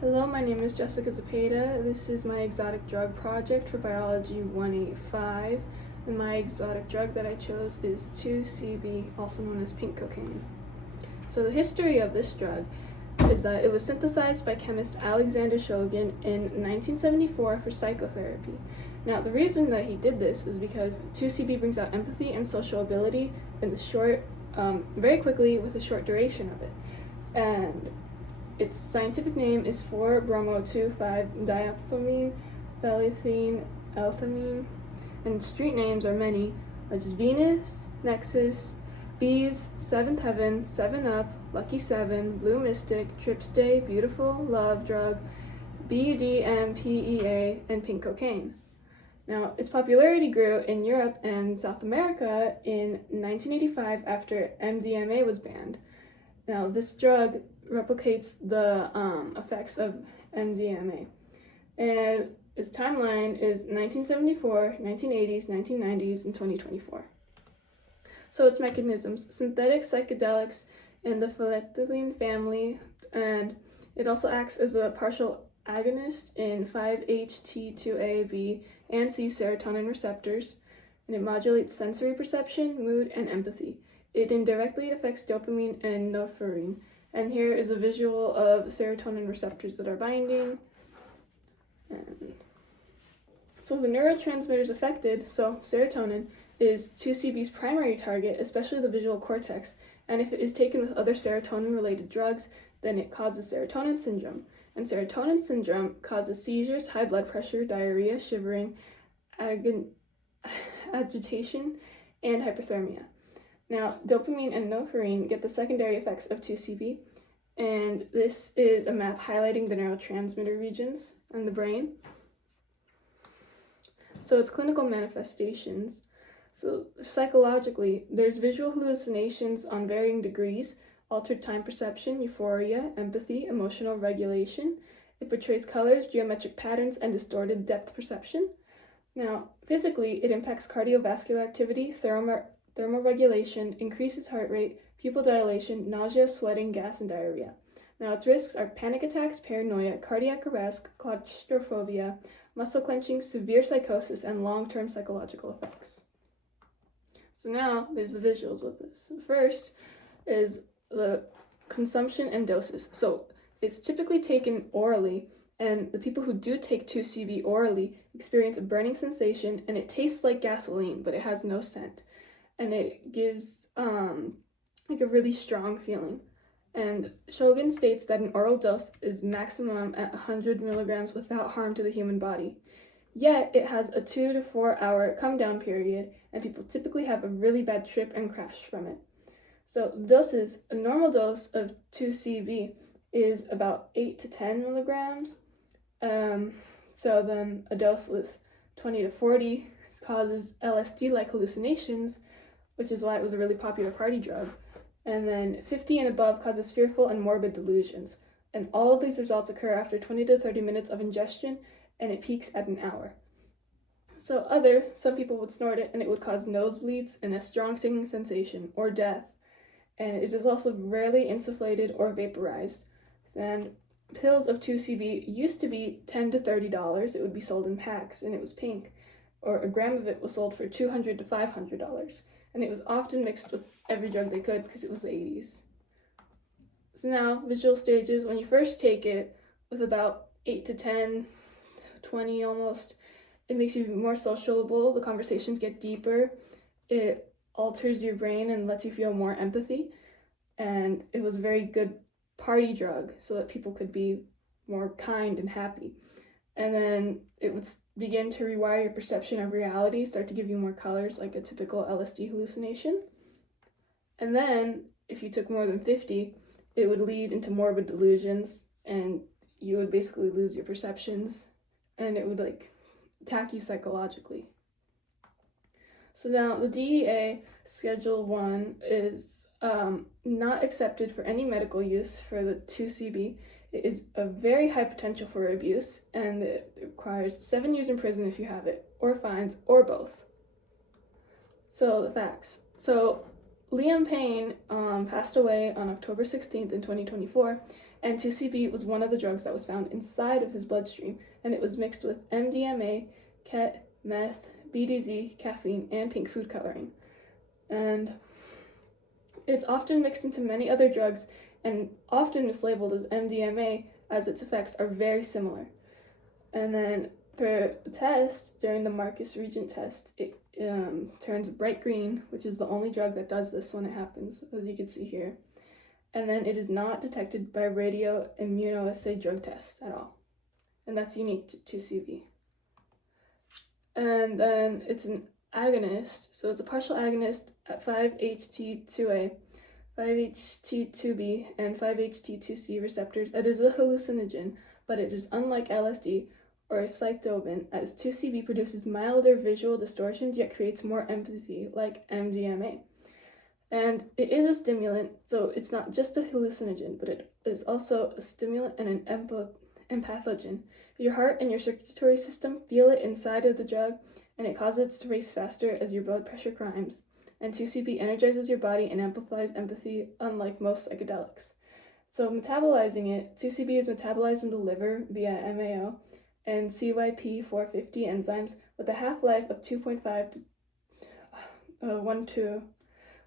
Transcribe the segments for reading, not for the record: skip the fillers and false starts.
Hello, my name is Jessica Zepeda. This is my exotic drug project for Biology 185, and my exotic drug that I chose is 2C-B, also known as pink cocaine. So the history of this drug is that it was synthesized by chemist Alexander Shulgin in 1974 for psychotherapy. Now, the reason that he did this is because 2C-B brings out empathy and social ability in the very quickly with a short duration of it. And its scientific name is 4-bromo-2,5-diethylamine, phthalate, alphamine, and street names are many, such as Venus, Nexus, Bees, Seventh Heaven, 7-Up, Lucky 7, Blue Mystic, Trips Day, Beautiful, Love Drug, BUDMPEA, and pink cocaine. Now, its popularity grew in Europe and South America in 1985 after MDMA was banned. Now, this drug replicates the effects of MDMA, and its timeline is 1974, 1980s, 1990s, and 2024. So its mechanisms: synthetic psychedelics in the phthalate family, and it also acts as a partial agonist in 5-HT2A, B, and C serotonin receptors, and it modulates sensory perception, mood, and empathy. It indirectly affects dopamine and norepinephrine. And here is a visual of serotonin receptors that are binding. And so the neurotransmitters affected, so serotonin, is 2C-B's primary target, especially the visual cortex. And if it is taken with other serotonin-related drugs, then it causes serotonin syndrome. And serotonin syndrome causes seizures, high blood pressure, diarrhea, shivering, agitation, and hyperthermia. Now, dopamine and norepinephrine get the secondary effects of 2C-B, and this is a map highlighting the neurotransmitter regions in the brain. So its clinical manifestations. So psychologically, there's visual hallucinations on varying degrees, altered time perception, euphoria, empathy, emotional regulation. It portrays colors, geometric patterns, and distorted depth perception. Now, physically, it impacts cardiovascular activity, thermoregulation, increases heart rate, pupil dilation, nausea, sweating, gas, and diarrhea. Now, its risks are panic attacks, paranoia, cardiac arrest, claustrophobia, muscle clenching, severe psychosis, and long-term psychological effects. So now, there's the visuals of this. The first is the consumption and doses. So it's typically taken orally, and the people who do take 2C-B orally experience a burning sensation, and it tastes like gasoline, but it has no scent. And it gives like a really strong feeling. And Shulgin states that an oral dose is maximum at 100 milligrams without harm to the human body. Yet it has a 2 to 4 hour come down period, and people typically have a really bad trip and crash from it. So doses, a normal dose of 2C-B is about 8 to 10 milligrams. So then a dose with 20 to 40 causes LSD-like hallucinations, which is why it was a really popular party drug. And then 50 and above causes fearful and morbid delusions. And all of these results occur after 20 to 30 minutes of ingestion, and it peaks at an hour. So some people would snort it, and it would cause nosebleeds and a strong stinging sensation, or death. And it is also rarely insufflated or vaporized. And pills of 2C-B used to be $10 to $30. It would be sold in packs, and it was pink. Or a gram of it was sold for $200 to $500. And it was often mixed with every drug they could because it was the 80s. So now, visual stages. When you first take it, with about 8 to 10, 20 almost, it makes you more sociable. The conversations get deeper. It alters your brain and lets you feel more empathy. And it was a very good party drug so that people could be more kind and happy. And then it would begin to rewire your perception of reality, start to give you more colors like a typical LSD hallucination. And then, if you took more than 50, it would lead into morbid delusions, and you would basically lose your perceptions, and it would attack you psychologically. So now, the DEA Schedule 1 is not accepted for any medical use for the 2C-B. It is a very high potential for abuse, and it requires 7 years in prison if you have it, or fines, or both. So the facts. So Liam Payne passed away on October 16th in 2024, And 2C-B was one of the drugs that was found inside of his bloodstream, and it was mixed with MDMA, ket, meth, BDZ, caffeine, and pink food coloring. And it's often mixed into many other drugs and often mislabeled as MDMA, as its effects are very similar. And then for the test, during the Marcus Regent test, it turns bright green, which is the only drug that does this when it happens, as you can see here. And then it is not detected by radioimmunoassay drug tests at all. And that's unique to 2C-B. And then it's an agonist, so it's a partial agonist at 5-HT2A, 5-HT2B, and 5-HT2C receptors. It is a hallucinogen, but it is unlike LSD or psilocybin, as 2C-B produces milder visual distortions yet creates more empathy, like MDMA. And it is a stimulant, so it's not just a hallucinogen, but it is also a stimulant and an empathogen. Your heart and your circulatory system feel it inside of the drug, and it causes it to race faster as your blood pressure climbs. And 2C-B energizes your body and amplifies empathy, unlike most psychedelics. So metabolizing it, 2C-B is metabolized in the liver via MAO and CYP450 enzymes with a half-life of 2.5 to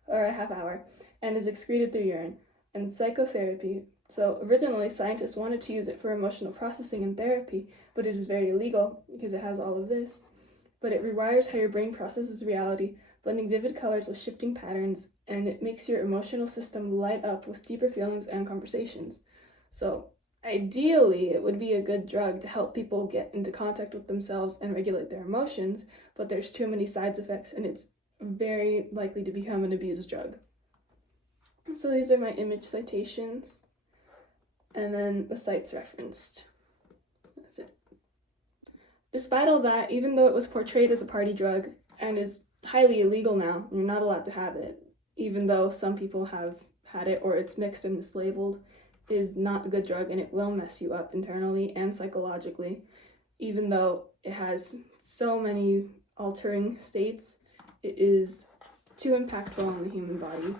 a half hour, and is excreted through urine. And psychotherapy. So originally, scientists wanted to use it for emotional processing and therapy, but it is very illegal because it has all of this. But it rewires how your brain processes reality, blending vivid colors with shifting patterns, and it makes your emotional system light up with deeper feelings and conversations. So ideally, it would be a good drug to help people get into contact with themselves and regulate their emotions, but there's too many side effects, and it's very likely to become an abused drug. So these are my image citations, and then the sites referenced. That's it. Despite all that, even though it was portrayed as a party drug and is highly illegal now, you're not allowed to have it, even though some people have had it or it's mixed and mislabeled, it is not a good drug, and it will mess you up internally and psychologically, even though it has so many altering states. It is too impactful on the human body.